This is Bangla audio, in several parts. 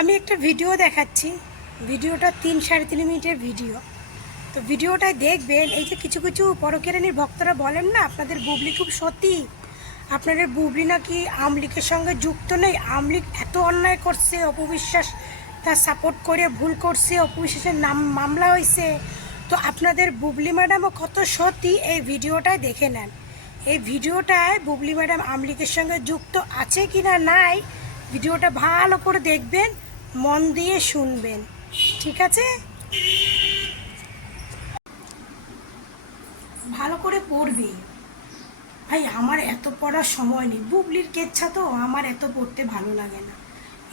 আমি একটা ভিডিও দেখাচ্ছি। ভিডিওটা 3-3.5 মিনিটের ভিডিও। তো ভিডিওটায় দেখবেন এই যে কিছু কিছু পরকীয়ারানির ভক্তরা বলেন না আপনাদের বুবলি খুব সতী, আপনাদের বুবলি নাকি আমলিকের সঙ্গে যুক্ত নেই, আমলিক এত অন্যায় করছে, অপবিশ্বাস তার সাপোর্ট করে ভুল করছে, অপবিশ্বাসের নাম মামলা হয়েছে। তো আপনাদের বুবলি ম্যাডামও কত সতী এই ভিডিওটায় দেখে নেন। এই ভিডিওটায় বুবলি ম্যাডাম আমলিকের সঙ্গে যুক্ত আছে কি না নাই, ভিডিওটা ভালো করে দেখবেন, মন দিয়ে শুনবেন, ঠিক আছে? ভালো করে পড়বি। ভাই আমার এত পড়ার সময় নেই, বুবলির কেচ্ছা তো আমার এত পড়তে ভালো লাগে না,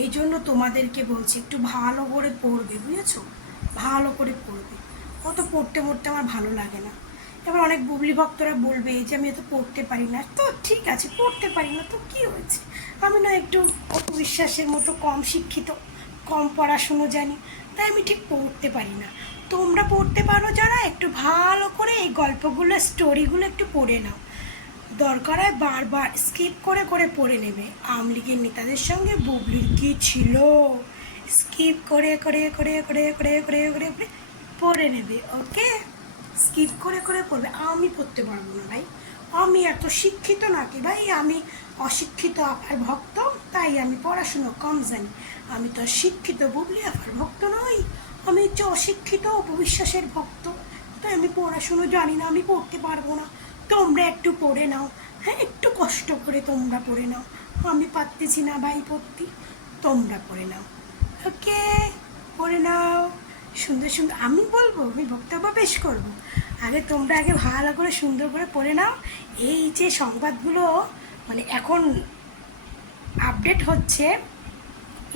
এই জন্য তোমাদেরকে বলছি একটু ভালো করে পড়বে, বুঝেছো? ভালো করে পড়বে, অত পড়তে পড়তে আমার ভালো লাগে না। এবার অনেক বুবলি ভক্তরা বলবে যে আমি এত পড়তে পারি না, তো ঠিক আছে পড়তে পারি না তো কী হয়েছে, আমি না একটু অপবিশ্বাসের মতো কম শিক্ষিত, কম পড়াশুনো জানি, তাই আমি ঠিক পড়তে পারি না। তোমরা পড়তে পারো যারা, একটু ভালো করে এই গল্পগুলো স্টোরিগুলো একটু পড়ে নাও, দরকার হয় বারবার স্কিপ করে করে পড়ে নেবে। আওয়ামী লীগের নেতাদের সঙ্গে বুবলির কী ছিল, স্কিপ করে করে করে করে করে করে করে করে পড়ে নেবে, ওকে? স্কিপ করে করে পড়বে। আমি পড়তে পারবো না ভাই, আমি এত শিক্ষিত নাকি ভাই, আমি অশিক্ষিত আপার ভক্ত, তাই আমি পড়াশুনো কম জানি। আমি তো শিক্ষিত বুবলি আপার ভক্ত নই, আমি হচ্ছে অশিক্ষিত অপবিশ্বাসের ভক্ত, তাই আমি পড়াশুনো জানি না, আমি পড়তে পারবো না। তোমরা একটু পড়ে নাও, হ্যাঁ একটু কষ্ট করে তোমরা পড়ে নাও, আমি পারতেছি না ভাই পড়তে, তোমরা পড়ে নাও, ওকে? পড়ে নাও সুন্দর সুন্দর, আমি বলবো, আমি বক্তব্য পেশ করবো, আগে তোমরা আগে ভালো করে সুন্দর করে পড়ে নাও। এই যে সংবাদগুলো মানে এখন আপডেট হচ্ছে,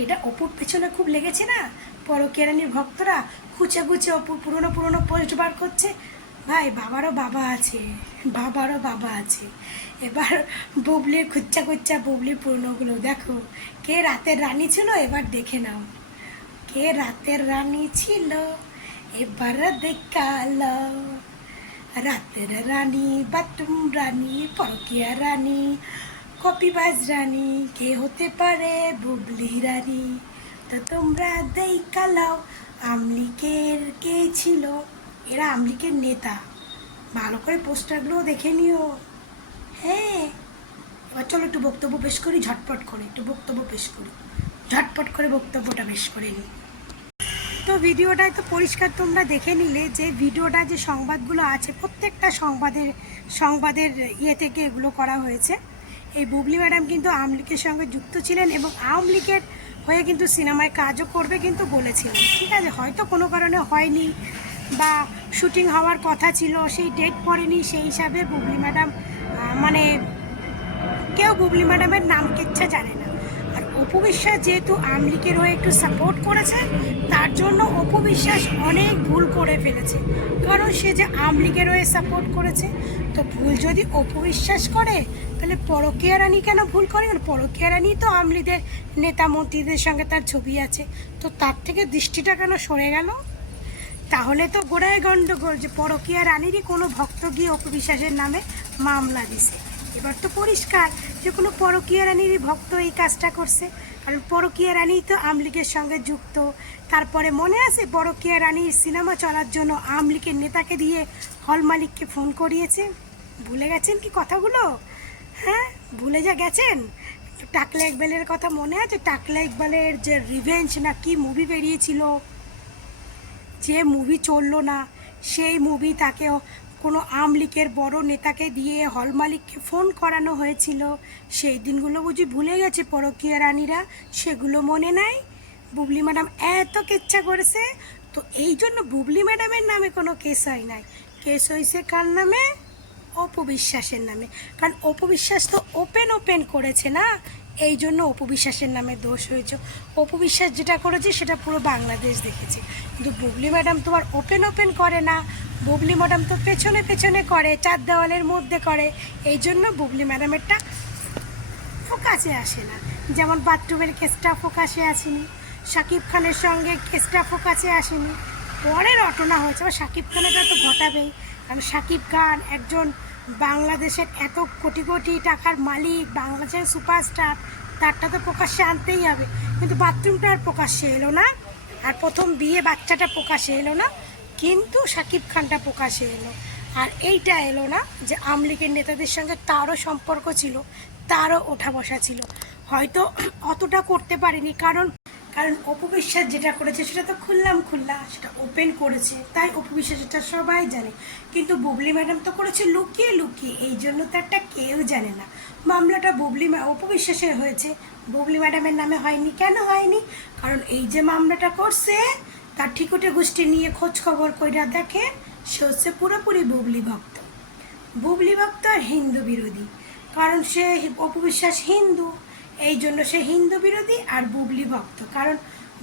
এটা অপুর পেছনে খুব লেগেছে না, পরকীয়ারানির ভক্তরা খুঁচে খুঁচে অপুর পুরনো পুরনো পোস্ট বার করছে। ভাই বাবারও বাবা আছে, বাবারও বাবা আছে, এবার বুবলির খুচ্চা খুচ্চা বুবলির পুরনোগুলো দেখো, কে রাতের রানী ছিল এবার দেখে নাও, কে রাতের রানী ছিল এবার দেখালো, রাতের রানী বাথরুম রানী পরকীয়া রানী কপিবাজ রানী কে হতে পারে, বুবলি রানী। তো তোমরা দেখালাও আমলিকের কে ছিল, এরা আমলিকের নেতা, ভালো করে পোস্টারগুলো দেখে নিও, হ্যাঁ? এবার চলো একটু বক্তব্য পেশ করি, ঝটপট করে একটু বক্তব্য পেশ করি, ঝটপট করে বক্তব্যটা পেশ করে নিই। তো ভিডিওটায় তো পরিষ্কার তোমরা দেখে নিলে যে ভিডিওটা যে সংবাদগুলো আছে প্রত্যেকটা সংবাদের ইয়ে থেকে এগুলো করা হয়েছে। এই বুবলি ম্যাডাম কিন্তু আওয়ামী লীগের সঙ্গে যুক্ত ছিলেন এবং আওয়ামী লীগের হয়ে কিন্তু সিনেমায় কাজও করবে কিন্তু বলেছিলেন, ঠিক আছে? হয়তো কোনো কারণে হয়নি বা শুটিং হওয়ার কথা ছিল, সেই ডেট পড়েনি, সেই হিসাবে বুবলি ম্যাডাম মানে কেউ বুবলি ম্যাডামের নাম কিচ্ছা জানে না। আর অপু বিশ্বাস যেহেতু আওয়ামী লীগের হয়ে একটু সাপোর্ট করেছে, তার জন্য অপু বিশ্বাস অনেক ভুল করে ফেলেছে, কারণ সে যে আওয়ামী লীগের হয়ে সাপোর্ট করেছে। তো ভুল যদি অপু বিশ্বাস করে, তাহলে পরকীয়া রানী কেন ভুল করে? পরকীয়া রানী তো আওয়ামী লীগের নেতা মন্ত্রীদের সঙ্গে তার ছবি আছে, তো তার থেকে দৃষ্টিটা কেন সরে গেল? তাহলে তো গোড়ায় গণ্ডগোল যে পরকীয়া রানীরই কোনো ভক্ত গিয়ে অপু বিশ্বাসের নামে মামলা দিছে। এবার তো পরিষ্কার যে কোনো পরকীয়া রানীরই ভক্ত এই কাজটা করছে, কারণ পরকীয়া রানী তো আওয়ামী লীগের সঙ্গে যুক্ত। তারপরে মনে আছে পরকীয়া রানীর সিনেমা চলার জন্য আওয়ামী লীগের নেতাকে দিয়ে হল মালিককে ফোন করিয়েছে, ভুলে গেছেন কি কথাগুলো? হ্যাঁ ভুলে গেছেন? টাকলা ইকবালের কথা মনে আছে? টাকলা ইকবালের যে রিভেঞ্জ না কি মুভি বেরিয়েছিল, যে মুভি চললো না, সেই মুভি তাকে কোনো আওয়ামী লীগের বড় নেতাকে দিয়ে হল মালিককে ফোন করানো হয়েছিল, সেই দিনগুলো বুঝি ভুলে গেছে পরকীয়া রানীরা? সেগুলো মনে নাই? বুবলি ম্যাডাম এত কেচ্ছা করেছে, তো এই জন্য বুবলি ম্যাডামের নামে কোনো কেস হয় নাই, কেস হয়েছে কার নামে? অপু বিশ্বাসের নামে, কারণ অপু বিশ্বাস তো ওপেন করেছে না, এই জন্য অপু বিশ্বাসের নামে দোষ হয়েছে। অপু বিশ্বাস যেটা করেছে সেটা পুরো বাংলাদেশ দেখেছে, কিন্তু বুবলি ম্যাডাম তো আর ওপেন করে না, বুবলি ম্যাডাম তো পেছনে পেছনে করে, চার দেওয়ালের মধ্যে করে, এই জন্য বুবলি ম্যাডামেরটা ফোকাসে আসে না। যেমন বাথরুমের কেসটা ফোকাসে আসেনি, শাকিব খানের সঙ্গে কেসটা ফোকাসে আসেনি, পরে রটনা হয়েছে। আবার শাকিব খানেরটা তো ঘটাবেই, কারণ শাকিব খান একজন বাংলাদেশের এত কোটি কোটি টাকার মালিক, বাংলাদেশের সুপারস্টার, তারটা তো প্রকাশ্যে আনতেই হবে। কিন্তু বাথরুমটা আর প্রকাশ্যে এলো না, আর প্রথম বিয়ে বাচ্চাটা প্রকাশ্যে এলো না, কিন্তু শাকিব খানটা প্রকাশ্যে এলো। আর এইটা এলো না যে আওয়ামী লীগের নেতাদের সঙ্গে তারও সম্পর্ক ছিল, তারও ওঠা বসা ছিল। হয়তো অতটা করতে পারিনি, কারণ কারণ অপু বিশ্বাস যেটা করেছে সেটা তো খুল্লা সেটা ওপেন করেছে, তাই অপু বিশ্বাস এটা সবাই জানে। কিন্তু বুবলি ম্যাডাম তো করেছে লুকিয়ে লুকিয়ে, এই জন্য তো একটা কেউ জানে না। মামলাটা অপু বিশ্বাসের হয়েছে, বুবলি ম্যাডামের নামে হয়নি। কেন হয়নি? কারণ এই যে মামলাটা করছে তার ঠিকুটে গোষ্ঠী নিয়ে খোঁজ খবর কইরা দেখে সে হচ্ছে পুরোপুরি বুবলি ভক্ত। বুবলি ভক্ত আর হিন্দু বিরোধী, কারণ সে অপু বিশ্বাস হিন্দু, এই জন্য সে হিন্দু বিরোধী আর বুবলি ভক্ত। কারণ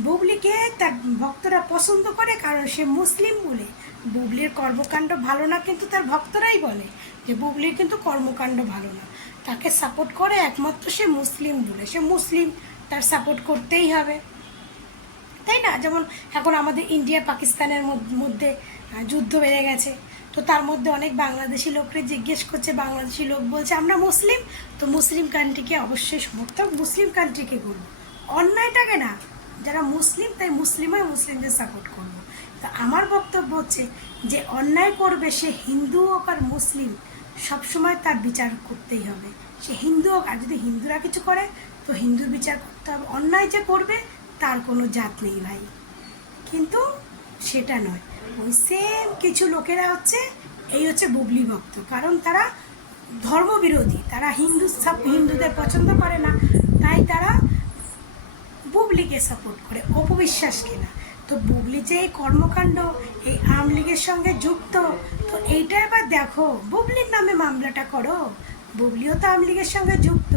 বুবলিকে তার ভক্তরা পছন্দ করে, কারণ সে মুসলিম বলে। বুবলির কর্মকাণ্ড ভালো না, কিন্তু তার ভক্তরাই বলে যে বুবলির কিন্তু কর্মকাণ্ড ভালো না, তাকে সাপোর্ট করে একমাত্র সে মুসলিম বলে। সে মুসলিম, তার সাপোর্ট করতেই হবে, তাই না? যেমন এখন আমাদের ইন্ডিয়া পাকিস্তানের মধ্যে যুদ্ধ বেড়ে গেছে, তো তার মধ্যে অনেক বাংলাদেশি লোকরে জিজ্ঞেস করছে, বাংলাদেশি লোক বলছে আমরা মুসলিম, তো মুসলিম কান্ট্রিকে অবশ্যই সমর্থন মুসলিম কান্ট্রিকে করবো, অন্যায়টাকে না। যারা মুসলিম তাই মুসলিমদের সাপোর্ট করবো। তো আমার বক্তব্য হচ্ছে যে অন্যায় করবে সে হিন্দু হোক আর মুসলিম, সবসময় তার বিচার করতেই হবে। সে হিন্দু হোক, আর যদি হিন্দুরা কিছু করে তো হিন্দুর বিচার করতে হবে। অন্যায় যে করবে তার কোনো জাত নেই ভাই, কিন্তু সেটা নয়। ওই সেম কিছু লোকেরা হচ্ছে এই হচ্ছে বুবলি ভক্ত, কারণ তারা ধর্মবিরোধী, তারা হিন্দুদের পছন্দ করে না, তাই তারা বুবলিকে সাপোর্ট করে, অপবিশ্বাসকে না। তো বুবলি যে এই কর্মকাণ্ড এই আওয়ামী লীগের সঙ্গে যুক্ত, তো এইটা এবার দেখো, বুবলির নামে মামলাটা করো। বুবলিও তো আওয়ামী লীগের সঙ্গে যুক্ত,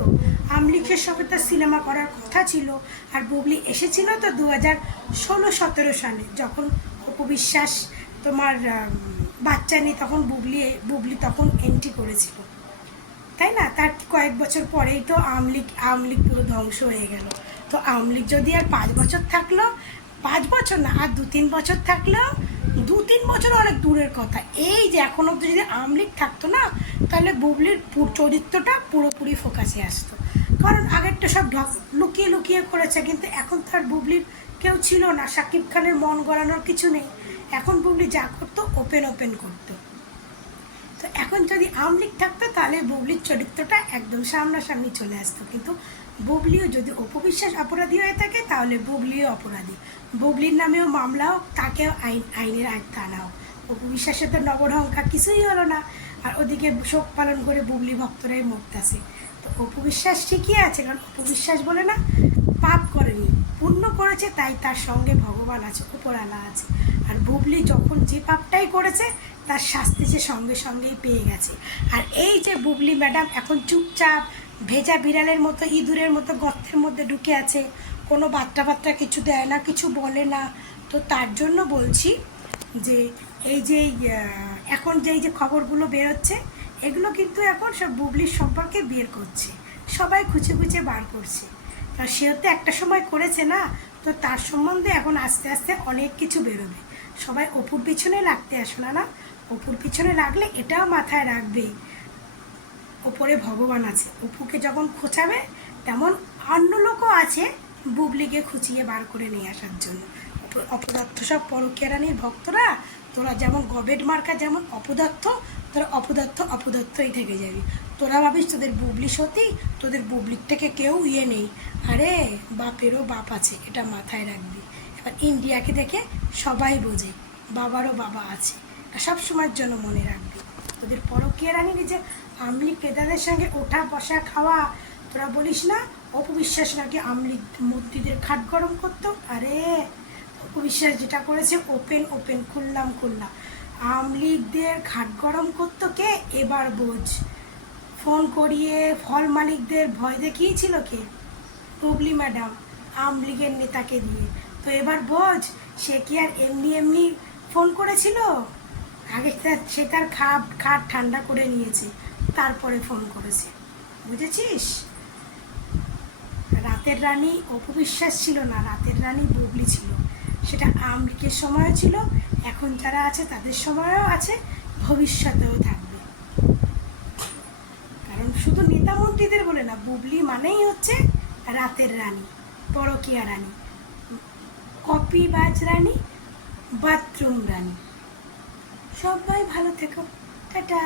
আওয়ামী লীগের সঙ্গে তার সিনেমা করার কথা ছিল। আর বুবলি এসেছিল তো 2016-17 সালে, যখন অপবিশ্বাস তোমার বাচ্চা নেই, তখন বুবলি তখন এন্ট্রি করেছিল, তাই না? তার কয়েক বছর পরেই তো আওয়ামী লীগ পুরো ধ্বংস হয়ে গেল। তো আওয়ামী লীগ যদি আর 5 বছর থাকলো, 5 বছর না, আর 2-3 বছর থাকলো, 2-3 বছর অনেক দূরের কথা। এই যে এখন অব্দি যদি আওয়ামী লীগ থাকতো না, তাহলে বুবলির চরিত্রটা পুরোপুরি ফোকাসে আসতো। কারণ আগেরটা সব লুকিয়ে লুকিয়ে করেছে, কিন্তু এখন তার বুবলির কেউ ছিল না, শাকিব খানের মন গড়ানোর কিছু নেই। এখন বুবলি যা করতো ওপেন করতো। তো এখন যদি আওয়ামী লীগ থাকতো তাহলে বুবলির চরিত্রটা একদম সামনাসামনি চলে আসতো। কিন্তু বুবলিও যদি অপবিশ্বাস অপরাধী হয়ে থাকে তাহলে বুবলিও অপরাধী, বুবলির নামেও মামলা হোক, তাকেও আইনের আয়ত্তে আনা হোক। অপবিশ্বাসের তো নবঢঙ্কা কিছুই হলো না, আর ওদিকে শোক পালন করে বুবলি ভক্তরাই মরতেছে। তো অপবিশ্বাস ঠিকই আছে, কারণ অপবিশ্বাস বলে না পাপ করেনি, পুণ্য করেছে, তাই তার সঙ্গে ভগবান আছে, উপরালা আছে। আর বুবলি যখন যে পাপটাই করেছে তার শাস্তি সে সঙ্গেই পেয়ে গেছে। আর এই যে বুবলি ম্যাডাম এখন চুপচাপ ভেজা বিড়ালের মতো, ইঁদুরের মতো গর্তের মধ্যে ঢুকে আছে, কোনো বার্তা কিছু দেয় না, কিছু বলে না। তো তার জন্য বলছি যে এই যে এখন যে খবরগুলো বেরোচ্ছে, এগুলো কিন্তু এখন সব বুবলির সম্পর্কে বের করছে, সবাই খুঁজে বার করছে। আর সেও তো একটা সময় করেছে না, তো তার সম্বন্ধে এখন আস্তে আস্তে অনেক কিছু বেরোবে। সবাই অপুর পিছনে লাগতে আসো না, অপুর পিছনে লাগলে এটাও মাথায় রাখবে ওপরে ভগবান আছে। অপুকে যখন খোঁচাবে তেমন অন্য লোকও আছে বুবলিকে খুঁচিয়ে বার করে নিয়ে আসার জন্য। অপদার্থ সব পরকীয়ারানির ভক্তরা, তোরা যেমন গবেট মার্কা যেমন অপদার্থ, তোরা অপদার্থই থেকে যাবি। তোরা ভাবিস তোদের বুবলি সতী, তোদের বুবলির থেকে কেউ নেই। আরে বাপেরও বাপ আছে, এটা মাথায় রাখবি। এবার ইন্ডিয়াকে দেখে সবাই বোঝে বাবারও বাবা আছে, সব সময়ের জন্য মনে রাখবি। তোদের পরকীয়ারানির যে আমলি কেদারের সঙ্গে ওঠা বসা খাওয়া, তোরা বলিস না অপবিশ্বাস নাকি আমলি মূর্তিদের খাট গরম করতো। আরে অপবিশ্বাস যেটা করেছে ওপেন খুললাম আমলিগদের খাট গরম করতো কে, এবার বোঝ। ফোন করিয়ে ফল মালিকদের ভয় দেখিয়েছিল কে? বুবলি ম্যাডাম, আওয়ামী লীগের নেতাকে দিয়ে। তো এবার বোঝ সে কি আর এমনি ফোন করেছিল? আগে সে তার খাট ঠান্ডা করে নিয়েছে, তারপরে ফোন করেছে, বুঝেছিস? রাতের রানী অপবিশ্বাস ছিল না, রাতের রানী বুবলি ছিল। সেটা আওয়ামী লীগের সময়ও ছিল, এখন যারা আছে তাদের সময়ও আছে, ভবিষ্যতেও থাকবে। কারণ শুধু নেতা মন্ত্রীদের বলে না, বুবলি মানেই হচ্ছে রাতের রানী। পরকীয়া রানী, কপিবাজ রানী, বাথরুম রানী। সবাই ভালো থেকো, টাটা।